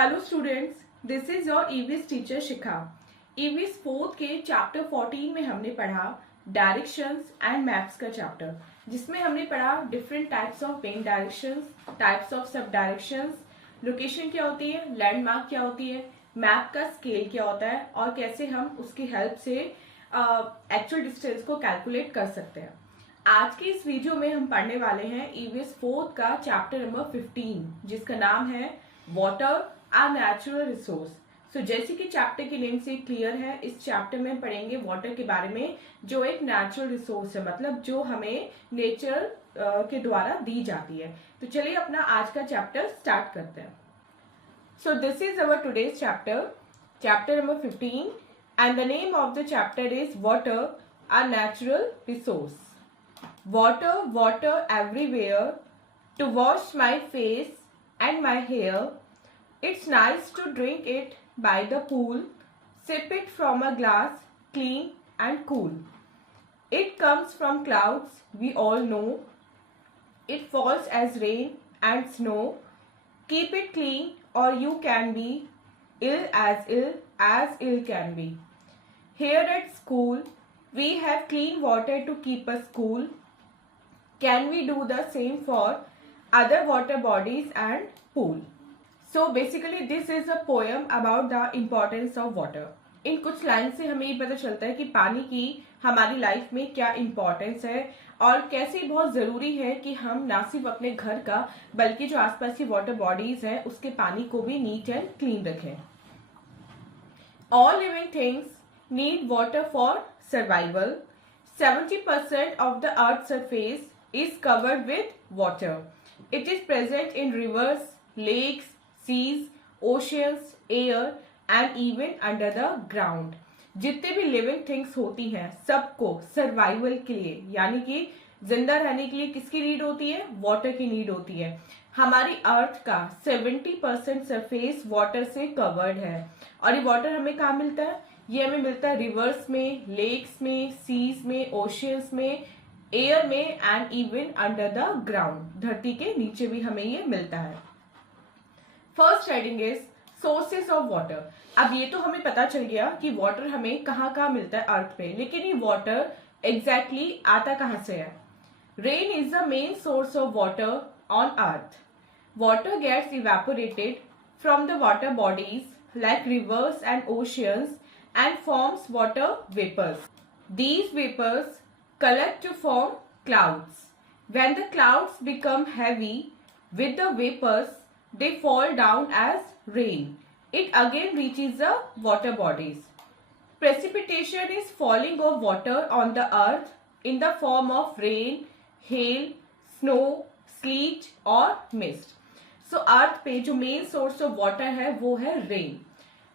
Hello students, this is your EVS teacher Shikha. EVS fourth के chapter 14 में हमने पढ़ा डायरेक्शंस एंड मैप्स का चैप्टर, जिसमें हमने पढ़ा different types of main directions, types of सब डायरेक्शंस, लोकेशन क्या होती है, लैंडमार्क क्या होती है, मैप का स्केल क्या होता है और कैसे हम उसकी हेल्प से एक्चुअल डिस्टेंस को कैलकुलेट कर सकते हैं। आज के इस वीडियो में हम पढ़ने वाले हैं ईवीएस फोर्थ का चैप्टर नंबर 15, जिसका नाम है वाटर आ नेचुरल रिसोर्स। सो जैसे कि चैप्टर के नेम से क्लियर है, इस चैप्टर में पढ़ेंगे वाटर के बारे में, जो एक नेचुरल रिसोर्स है, मतलब जो हमें नेचर के द्वारा दी जाती है। तो चलिए अपना आज का चैप्टर स्टार्ट करते हैं। So this is our today's chapter, chapter number 15, and the name of the chapter is water a natural resource. Water, water everywhere, to wash my face and my hair. It's nice to drink it by the pool, sip it from a glass, clean and cool. It comes from clouds, we all know. It falls as rain and snow. Keep it clean or you can be ill as ill can be. Here at school, we have clean water to keep us cool. Can we do the same for other water bodies and pool? So basically this is a poem about the importance of water. इन कुछ line से हमें ये पता चलता है कि पानी की हमारी लाइफ में क्या इम्पोर्टेंस है और कैसे बहुत जरूरी है कि हम ना सिर्फ अपने घर का बल्कि जो आसपास की वाटर बॉडीज है उसके पानी को भी नीट एंड क्लीन रखें। All living things need water for survival. 70% of the earth's surface is covered with water. It is present in rivers, lakes, seas, oceans, air and even under the ground. जितने भी living things होती हैं सबको survival के लिए, यानी कि जिंदा रहने के लिए किसकी नीड होती है? वाटर की नीड होती है। हमारी अर्थ का 70% सरफेस वाटर से कवर्ड है और ये वाटर हमें कहाँ मिलता है? ये हमें मिलता है रिवर्स में, लेक्स में, सीज में, ओशियंस में, एयर में and even under the ground, धरती के नीचे भी हमें ये मिलता है। First heading is sources of water. अब ये तो हमें पता चल गया कि वाटर हमें कहाँ कहाँ मिलता है अर्थ पे, लेकिन ये वाटर एग्जैक्टली आता कहाँ से है? Rain is the main source of water on earth. Water gets evaporated from the water bodies like rivers and oceans and forms water vapors. These vapors collect to form clouds. When the clouds become heavy with the vapors, they fall down as rain. It again reaches the water bodies. Precipitation is falling of water on the earth in the form of rain, hail, snow, sleet और mist. सो अर्थ पे जो main source of water है वो है rain.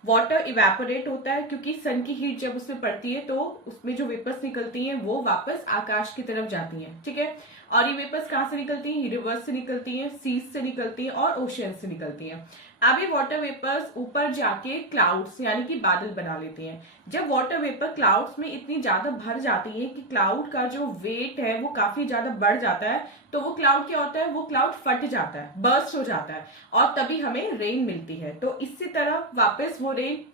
Water evaporate होता है क्योंकि सन की हीट जब उसमें पड़ती है तो उसमें जो वेपर्स निकलती हैं वो वापस आकाश की तरफ जाती हैं, ठीक है। और ये वेपर्स कहाँ से निकलती हैं? रिवर्स से निकलती हैं, सीज से निकलती हैं और ओशियन से निकलती हैं। अब ये वाटर वेपर्स ऊपर जाके क्लाउड्स यानी कि बादल बना लेती हैं। जब वाटर वेपर क्लाउड्स में इतनी ज्यादा भर जाती है कि क्लाउड का जो वेट है वो काफी ज्यादा बढ़ जाता है, तो वो क्लाउड क्या होता है? वो क्लाउड फट जाता है, बर्स्ट हो जाता है और तभी हमें रेन मिलती है। तो इसी तरह वापस वो रेन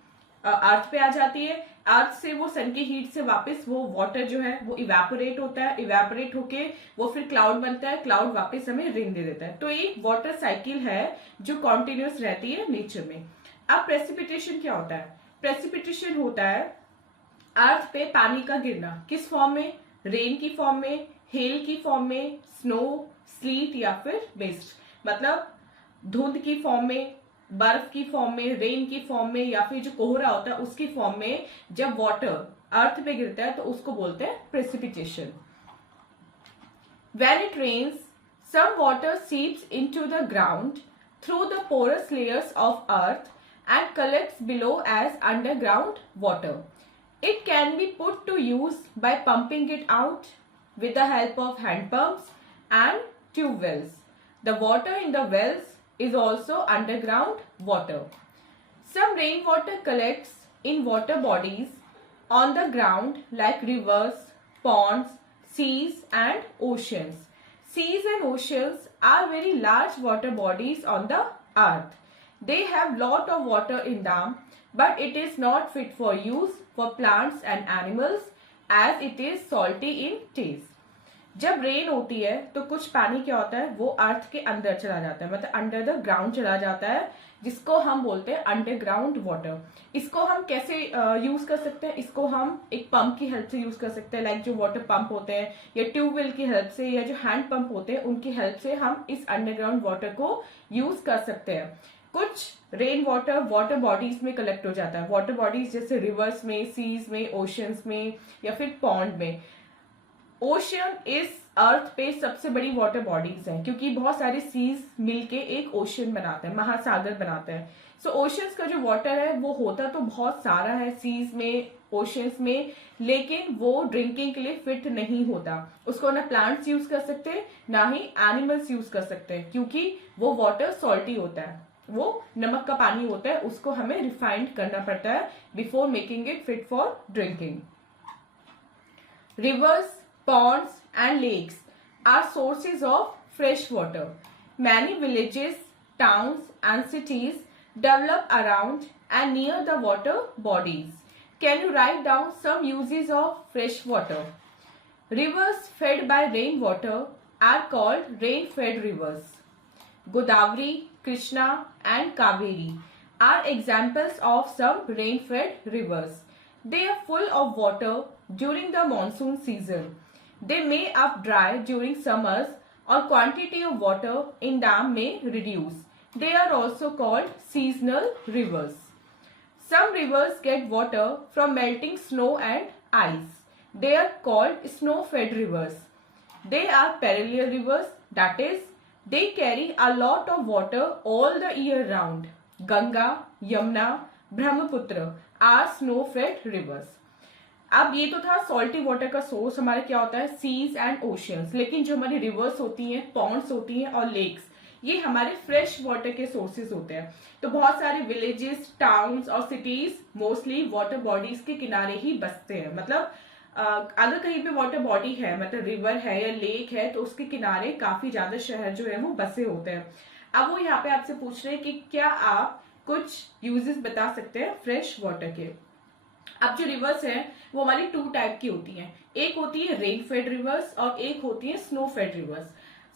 अर्थ पे आ जाती है। अर्थ से वो सन की हीट से वापस वो वाटर जो है वो इवेपोरेट होता है, इवेपोरेट होके वो फिर क्लाउड बनता है, क्लाउड वापस हमें रेन दे देता है। तो ये वाटर साइकिल है जो कॉन्टिन्यूस रहती है नेचर में। अब प्रेसिपिटेशन क्या होता है? प्रेसिपिटेशन होता है अर्थ पे पानी का गिरना। किस फॉर्म में? रेन की फॉर्म में, हेल की फॉर्म में, स्नो, स्लीट या फिर मिस्ट, मतलब धुंध की फॉर्म में, बर्फ की फॉर्म में, रेन की फॉर्म में या फिर जो कोहरा होता है उसकी फॉर्म में जब वाटर अर्थ पे गिरता है तो उसको बोलते हैं precipitation. When it rains, some water seeps into the ground through the porous layers of earth and collects below as underground water. It can be put to use by pumping it out with the help of hand pumps and tube wells. The water in the wells is also underground water. Some rainwater collects in water bodies on the ground like rivers, ponds, seas and oceans. Seas and oceans are very large water bodies on the earth. They have lot of water in them, but it is not fit for use for plants and animals as it is salty in taste. जब rain होती है तो कुछ पानी क्या होता है, वो अर्थ के अंदर चला जाता है, मतलब अंडर द ग्राउंड चला जाता है, जिसको हम बोलते हैं अंडरग्राउंड वाटर. इसको हम कैसे यूज कर सकते हैं? इसको हम एक पंप की हेल्प से यूज कर सकते हैं, लाइक जो वाटर पंप होते हैं या ट्यूबवेल की हेल्प से या जो हैंड पंप होते हैं उनकी हेल्प से हम इस अंडरग्राउंड वाटर को यूज कर सकते हैं. कुछ रेन वाटर वाटर बॉडीज में कलेक्ट हो जाता है. वाटर बॉडीज जैसे रिवर्स में, सीज में, ओशंस में या फिर पॉन्ड में. ओशन इस अर्थ पे सबसे बड़ी वाटर बॉडीज हैं, क्योंकि बहुत सारे सीज मिलके एक ओशन बनाते हैं, महासागर बनाते हैं. सो ओशंस का जो वाटर है वो होता तो बहुत सारा है सीज में, ओशंस में, लेकिन वो ड्रिंकिंग के लिए फिट नहीं होता. उसको ना प्लांट्स यूज कर सकते ना ही एनिमल्स यूज कर सकते हैं, क्योंकि वो वाटर सॉल्टी होता है, वो नमक का पानी होता है. उसको हमें रिफाइंड करना पड़ता है before making it fit for drinking. Reverse, ponds and lakes are sources of fresh water. Many villages, towns and cities develop around and near the water bodies. Can you write down some uses of fresh water? Rivers fed by rainwater are called rain-fed rivers. Godavari, Krishna and Kaveri are examples of some rain-fed rivers. They are full of water during the monsoon season. They may up dry during summers or quantity of water in them may reduce. They are also called seasonal rivers. Some rivers get water from melting snow and ice. They are called snow-fed rivers. They are perennial rivers, that is, they carry a lot of water all the year round. Ganga, Yamuna, Brahmaputra are snow-fed rivers. अब ये तो था salty water का source हमारे क्या होता है, seize and oceans. लेकिन जो हमारी रिवर्स होती हैं, पॉन्ड्स होती हैं और लेक्स, ये हमारे फ्रेश वाटर के सोर्सेज होते हैं. तो बहुत सारे विलेजेस, टाउन्स और सिटीज मोस्टली वाटर बॉडीज के किनारे ही बसते हैं. मतलब अगर कहीं पे वाटर बॉडी है, मतलब रिवर है या लेक है, तो उसके किनारे काफी ज्यादा शहर जो है वो बसे होते हैं. अब वो यहाँ पे आपसे पूछ रहे हैं कि क्या आप कुछ यूजेस बता सकते हैं फ्रेश वाटर के. अब जो रिवर्स है वो हमारी 2 टाइप की होती हैं. एक होती है रेन फेड रिवर्स और एक होती है स्नो फेड रिवर्स.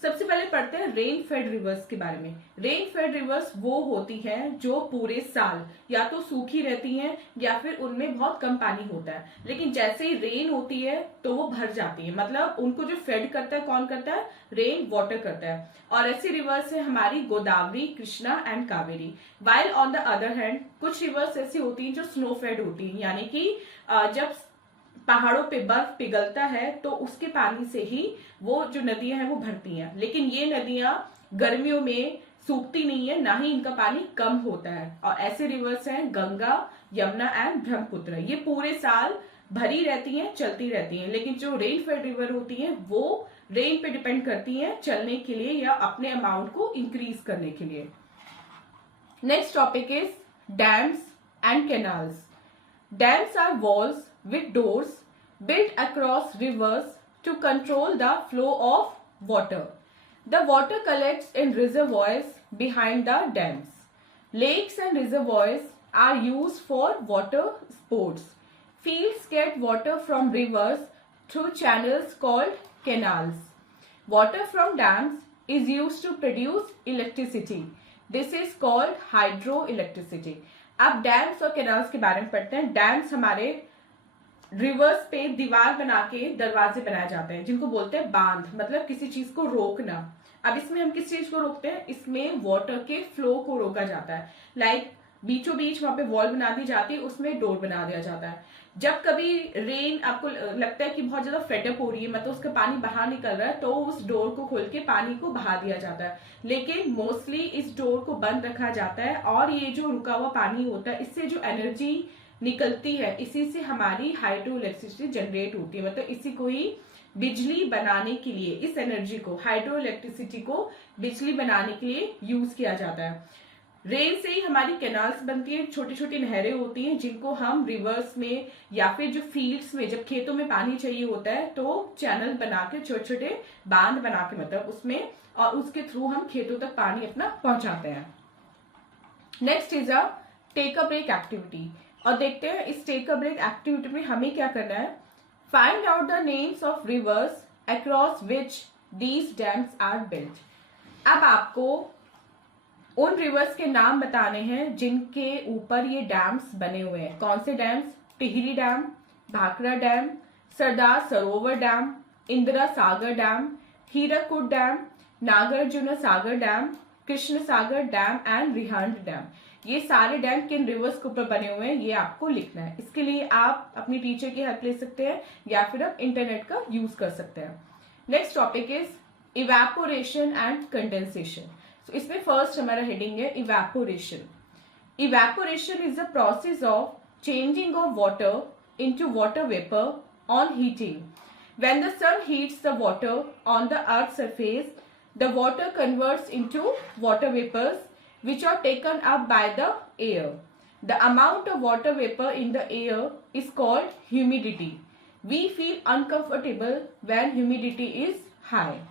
सबसे पहले पढ़ते हैं रेन फेड रिवर्स के बारे में. रेन फेड रिवर्स वो होती हैं जो पूरे साल या तो सूखी रहती हैं या फिर उनमें बहुत कम पानी होता है, लेकिन जैसे ही रेन होती है तो वो भर जाती है. मतलब उनको जो फेड करता है कौन करता है, रेन वाटर करता है. और ऐसी रिवर्स है हमारी Godavari, Krishna and Kaveri. While on the other hand कुछ रिवर्स ऐसी होती हैं जो स्नो फेड होती हैं, यानी कि जब पहाड़ों पे बर्फ पिघलता है तो उसके पानी से ही वो जो नदियां हैं वो भरती हैं. लेकिन ये नदियां गर्मियों में सूखती नहीं है, ना ही इनका पानी कम होता है. और ऐसे रिवर्स हैं गंगा, यमुना एंड ब्रह्मपुत्र. ये पूरे साल भरी रहती हैं, चलती रहती हैं. लेकिन जो रेन फेड रिवर होती हैं वो रेन पे डिपेंड करती हैं चलने के लिए या अपने अमाउंट को इंक्रीज करने के लिए. Next topic is dams and canals. Dams are walls with doors built across rivers to control the flow of water. The water collects in reservoirs behind the dams. Lakes and reservoirs are used for water sports. Fields get water from rivers through channels called canals. Water from dams is used to produce electricity. This is called hydroelectricity. अब dams और canals के बारे में पढ़ते हैं. Dams हमारे reverse पे दीवार बना के दरवाजे बनाए जाते हैं जिनको बोलते हैं बांध, मतलब किसी चीज को रोकना. अब इसमें हम किस चीज को रोकते हैं, इसमें वाटर के फ्लो को रोका जाता है. लाइक बीचों बीच वहां पे वॉल बना दी जाती है, उसमें डोर बना दिया जाता है. जब कभी रेन आपको लगता है कि बहुत ज्यादा फेटअप हो रही है, मतलब उसका पानी बाहर निकल रहा है, तो उस डोर को खोल के पानी को बहा दिया जाता है. लेकिन मोस्टली इस डोर को बंद रखा जाता है और ये जो रुका हुआ पानी होता है इससे जो एनर्जी निकलती है इसी से हमारी हाइड्रो इलेक्ट्रिसिटी जनरेट होती है. मतलब इसी को ही बिजली बनाने के लिए, इस एनर्जी को, हाइड्रो इलेक्ट्रिसिटी को बिजली बनाने के लिए यूज किया जाता है. रेन से ही हमारी कैनाल्स बनती है, छोटी छोटी नहरें होती हैं जिनको हम रिवर्स में या फिर जो फील्ड्स में जब खेतों में पानी चाहिए होता है तो चैनल बना के, छोटे छोटे बांध बना के, मतलब उसमें, और उसके थ्रू हम खेतों तक पानी अपना पहुंचाते हैं. Next is a take a break activity, और देखते हैं इस टेक अ ब्रेक एक्टिविटी में हमें क्या करना है। Find out the names of rivers across which these dams are built. अब आपको उन रिवर्स के नाम बताने हैं जिनके ऊपर ये डैम्स बने हुए हैं। कौन से dams? Tehri dam, Bhakra dam, Sardar Sarovar dam, Indira Sagar dam, Hirakud dam, Nagarjuna Sagar dam, Krishna Sagar dam and Rihand dam. ये सारे डैम किन रिवर्स के ऊपर बने हुए हैं ये आपको लिखना है। इसके लिए आप अपनी टीचर की हेल्प ले सकते हैं या फिर आप इंटरनेट का यूज कर सकते हैं। Next topic is evaporation and condensation. तो इसमें फर्स्ट हमारा हेडिंग है evaporation. Evaporation is the process of changing of water into water vapour on heating. When the sun heats the water on the earth's surface, the water converts into water vapors which are taken up by the air. The amount of water vapor in the air is called humidity. We feel uncomfortable when humidity is high.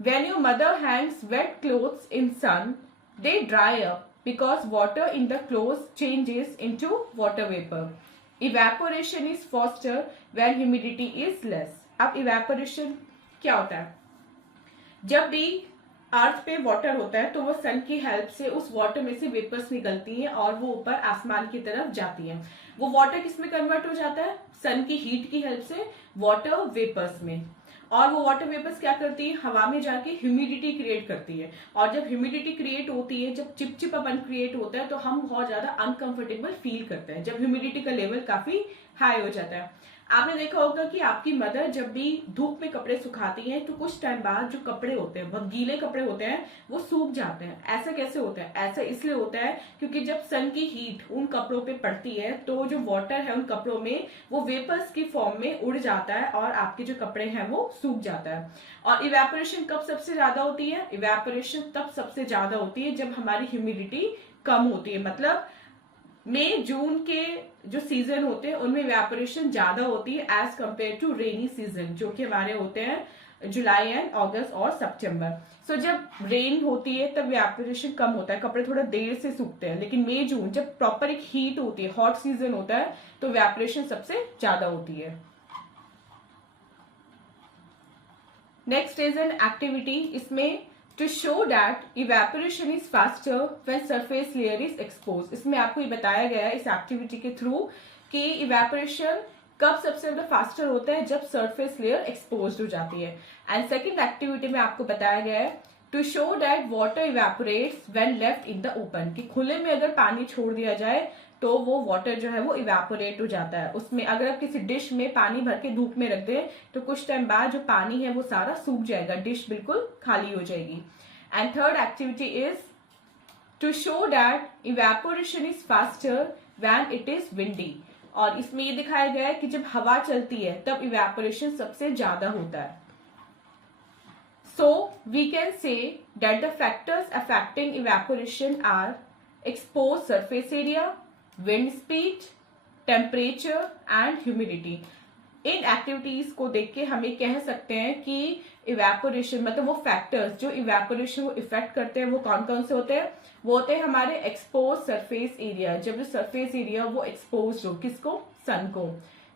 When your mother hangs wet clothes in sun, they dry up because water in the clothes changes into water vapor. Evaporation is faster when humidity is less. अब evaporation क्या होता है? जब भी अर्थ पे water होता है तो वो सन की हेल्प से उस वाटर में से वेपर्स निकलती हैं और वो ऊपर आसमान की तरफ जाती हैं। वो वाटर किस में कन्वर्ट हो जाता है? सन की हीट की हेल्प से वाटर वेपर्स में। और वो वाटर वेपर्स क्या करती है? हवा में जाके ह्यूमिडिटी क्रिएट करती है, और जब ह्यूमिडिटी क्रिएट होती है, जब चिपचिपापन क्रिएट होता है तो हम बहुत ज्यादा अनकंफर्टेबल फील करते हैं जब ह्यूमिडिटी का लेवल काफी हाई हो जाता है। आपने देखा होगा कि आपकी मदर जब भी धूप में कपड़े सुखाती हैं तो कुछ टाइम बाद जो कपड़े होते हैं, बहुत गीले कपड़े होते हैं, वो सूख जाते हैं। ऐसा कैसे होता है? ऐसा इसलिए होता है क्योंकि जब सन की हीट उन कपड़ों पे पड़ती है तो जो वाटर है उन कपड़ों में वो वेपर्स की फॉर्म में उड़ जाता है और आपके जो कपड़े हैं वो सूख जाता है। और इवेपोरेशन कब सबसे ज्यादा होती है? इवेपोरेशन तब सबसे ज्यादा होती है जब हमारी ह्यूमिडिटी कम होती है। मतलब मई जून के जो सीजन होते हैं उनमें इवेपोरेशन ज्यादा होती है as compare to rainy season, जो कि हमारे होते हैं जुलाई एंड अगस्त और सितंबर। सो जब रेन होती है तब इवेपोरेशन कम होता है, कपड़े थोड़ा देर से सूखते हैं। लेकिन मई जून जब प्रॉपर एक हीट होती है, हॉट सीजन होता है, तो इवेपोरेशन सबसे ज्यादा होती है। Next is an activity. इसमें to show that evaporation is faster when surface layer is exposed। इसमें आपको ये बताया गया है इस एक्टिविटी के थ्रू कि इवेपोरेशन कब सबसे ज्यादा फास्टर होता है? जब सरफेस लेयर एक्सपोज हो जाती है। एंड सेकेंड एक्टिविटी में आपको बताया गया है to show that water evaporates when left in the open, कि खुले में अगर पानी छोड़ दिया जाए तो वो वाटर जो है वो इवेपोरेट हो जाता है। उसमें अगर आप किसी डिश में पानी भर के धूप में रख दें तो कुछ टाइम बाद जो पानी है वो सारा सूख जाएगा, डिश बिल्कुल खाली हो जाएगी। And third activity is to show that evaporation is faster when it is windy. और इसमें ये दिखाया गया है कि जब हवा चलती है तब इवेपोरेशन सबसे ज्यादा होता है। So we can say that the factors affecting evaporation are exposed surface area, wind speed, temperature and humidity। In activities को देख के हम ये कह सकते हैं कि इवेपोरेशन मतलब वो फैक्टर्स जो इवेपोरेशन को इफेक्ट करते हैं वो कौन कौन से होते हैं? वो होते हैं हमारे एक्सपोज सरफेस एरिया। जब जो सरफेस एरिया वो एक्सपोज हो, किसको? सन को।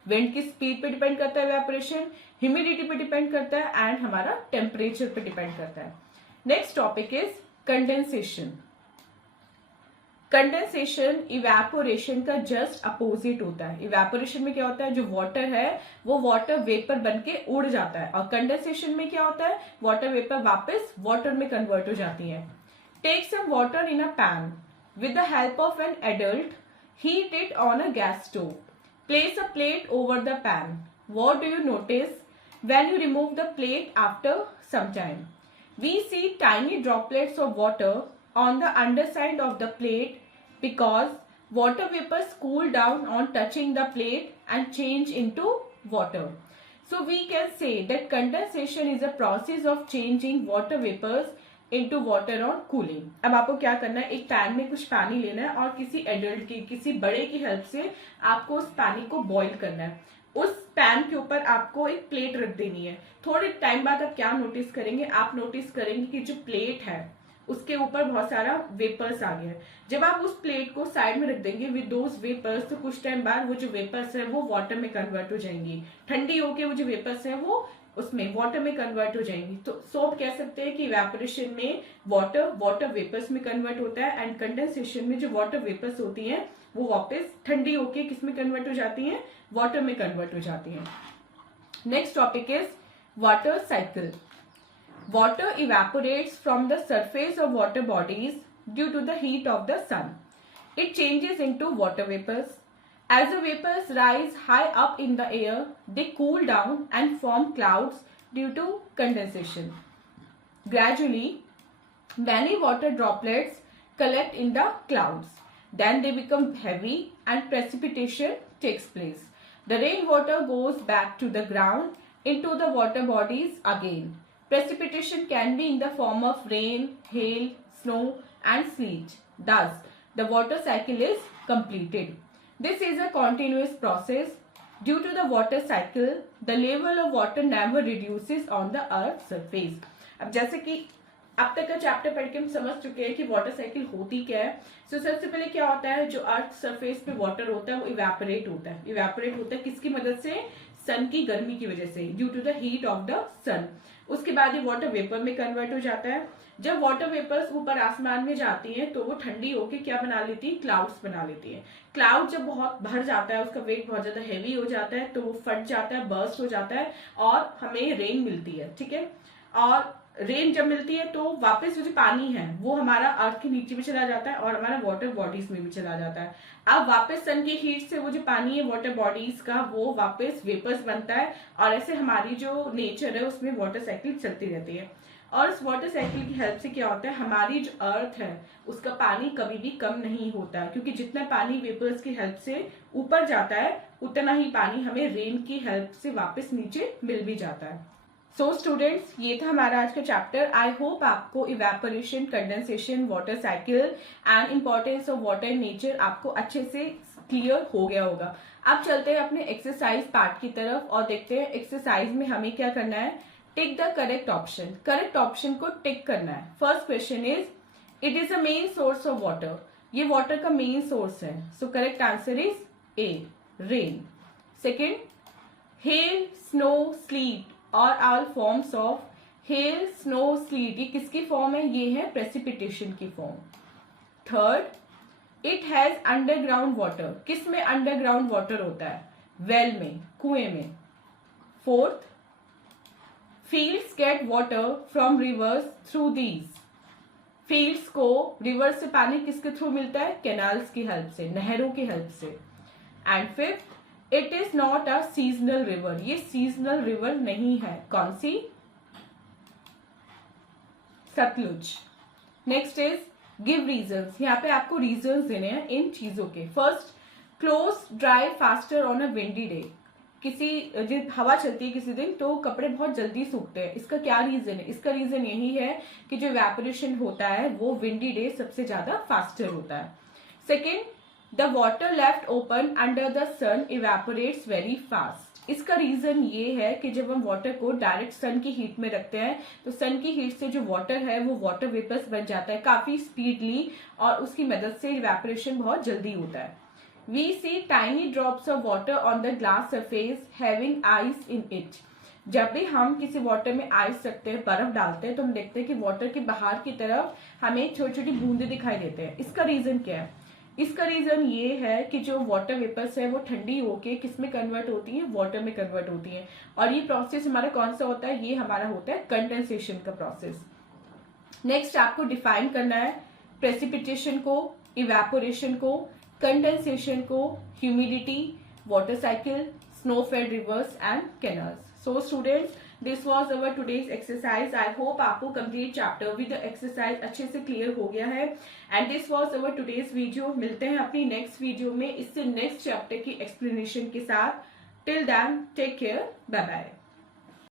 विंड की स्पीड पे डिपेंड करता है इवेपोरेशन, ह्यूमिडिटी पे डिपेंड करता है एंड हमारा टेम्परेचर पे डिपेंड करता है। Next topic is condensation. Condensation evaporation का जस्ट अपोजिट होता है। इवेपोरेशन में क्या होता है? जो वाटर है वो वाटर वेपर बन के उड़ जाता है, और कंडेंसेशन में क्या होता है? वाटर वेपर वापस वाटर में कन्वर्ट हो जाती है। Take some water in a pan with the help of an adult, heat it on a gas stove, place a plate over the pan. What do you notice when you remove the plate after some time? We see tiny droplets of water on the underside of the plate because water vapors cool down on touching the plate and change into water. So we can say that condensation is a process of changing water vapors into water on cooling. अब आपको क्या करना है? एक pan में कुछ पानी लेना है और किसी एडल्ट की, किसी बड़े की हेल्प से आपको उस पानी को बॉईल करना है। उस पैन के ऊपर आपको एक प्लेट रख देनी है। थोड़े टाइम बाद आप क्या नोटिस करेंगे? आप नोटिस करेंगे कि जो प्लेट है उसके ऊपर बहुत सारा वेपर्स आ गया है। जब आप उस प्लेट को साइड में रख देंगे विद दोज वेपर्स, तो कुछ टाइम बाद वो जो वेपर्स है वो वाटर में कन्वर्ट हो जाएंगी। ठंडी होके वो जो वेपर्स है वो उसमें वाटर में कन्वर्ट हो जाएंगी। तो आप कह सकते हैं कि इवेपोरेशन में वाटर वेपर्स में कन्वर्ट होता है, एंड कंडेंसेशन में जो वाटर वेपर्स होती हैं वो वापस ठंडी होके किस में कन्वर्ट हो जाती हैं, वाटर में कन्वर्ट हो जाती हैं। Next topic is water cycle. Water evaporates from the surface of water bodies due to the heat of the sun. It changes into water vapors. As the vapors rise high up in the air, they cool down and form clouds due to condensation. Gradually, many water droplets collect in the clouds. Then they become heavy and precipitation takes place. The rainwater goes back to the ground into the water bodies again. Precipitation can be in the form of rain, hail, snow and sleet. Thus, the water cycle is completed. This is a continuous process. Due to the water cycle, the level of water never reduces on the earth's surface. अब जैसे कि अब तक का chapter पढ़ के हम समझ चुके हैं कि वाटर साइकिल होती क्या है। सबसे पहले क्या होता है, जो अर्थ सरफेस पे वाटर होता है वो इवेपोरेट होता है। इवेपोरेट होता है किसकी मदद से, सन की गर्मी की वजह से, due to the heat of the sun. उसके बाद ये वाटर वेपर में कन्वर्ट हो जाता है। जब वाटर वेपर्स ऊपर आसमान में जाती हैं तो वो ठंडी होके क्या बना लेती है, क्लाउड्स बना लेती है। क्लाउड जब बहुत भर जाता है, उसका वेट बहुत ज्यादा हैवी हो जाता है, तो वो फट जाता है, बर्स्ट हो जाता है और हमें रेन मिलती है। ठीक है, और रेन जब मिलती है तो वापस जो पानी है वो हमारा अर्थ के नीचे भी चला जाता है और हमारा वाटर बॉडीज में भी चला जाता है। अब वापस सन की हीट से वो जो पानी है वाटर बॉडीज का वो वापस वेपर्स बनता है, और ऐसे हमारी जो नेचर है उसमें वाटर साइकिल चलती रहती है। और इस वाटर साइकिल की हेल्प से क्या होता है, हमारी जो अर्थ है उसका पानी कभी भी कम नहीं होता, क्योंकि जितना पानी वेपर्स की हेल्प से ऊपर जाता है उतना ही पानी हमें रेन की हेल्प से वापस नीचे मिल भी जाता है। सो स्टूडेंट्स, ये था हमारा आज का चैप्टर। आई होप आपको evaporation, condensation, water cycle and importance of water in nature आपको अच्छे से क्लियर हो गया होगा। अब चलते हैं अपने एक्सरसाइज पार्ट की तरफ और देखते हैं एक्सरसाइज में हमें क्या करना है। Tick the correct option. Correct option को टिक करना है। First question is, it is a main source of water. ये वाटर का मेन सोर्स है, so correct answer is A, rain. Second, hail, snow, sleet और all forms of hail, snow, sleet, ये किसकी form है, ये है प्रेसिपिटेशन की form. Third, it has underground water. किस में अंडरग्राउंड वाटर होता है, वेल में, कुएं में। Fourth, fields get water from reverse through these. Fields को रिवर से पानी किसके थ्रू मिलता है, कैनाल्स की हेल्प से, नहरों की हेल्प से। And fifth, it is not a seasonal river. ये सीजनल रिवर नहीं है। कौन सी, Sutlej. Next is give reasons. यहाँ पे आपको रीजंस देने हैं इन चीजों के। First, clothes dry faster on a windy day. किसी हवा चलती है किसी दिन तो कपड़े बहुत जल्दी सूखते हैं। इसका क्या रीजन है, इसका रीजन यही है कि जो इवेपोरेशन होता है वो विंडी डे सबसे ज्यादा फास्टर होता है। Second, the water left open under the sun evaporates very fast. इसका रीजन ये है कि जब हम वाटर को डायरेक्ट सन की हीट में रखते हैं तो सन की हीट से जो वाटर है वो वाटर वेपर्स बन जाता है काफी स्पीडली, और उसकी मदद से इवेपोरेशन बहुत जल्दी होता है। We see tiny drops of water on the glass surface having ice in it. जब भी हम किसी वाटर में आइस रखते हैं, बर्फ डालते हैं, तो हम देखते हैं कि वाटर के बाहर की तरफ हमें छोटी छोटी बूंदे दिखाई देते हैं। इसका रीजन क्या है, इसका रीजन ये है कि जो वाटर वेपर्स है वो ठंडी होके किस में कन्वर्ट होती है, वाटर में कन्वर्ट होती है। और ये प्रोसेस हमारा कौन सा होता है, ये हमारा होता है कंडेंसेशन का प्रोसेस। नेक्स्ट आपको डिफाइन करना है प्रेसिपिटेशन को, इवेपोरेशन को, कंडेंसेशन को, humidity, water cycle, snow fed rivers and canals. So students, this was our today's exercise. I hope आपको कंप्लीट चैप्टर विद एक्सरसाइज अच्छे से क्लियर हो गया है। And this was our today's video. मिलते हैं अपनी नेक्स्ट वीडियो में इससे नेक्स्ट चैप्टर की एक्सप्लेनेशन के साथ। Till then, take care, bye bye.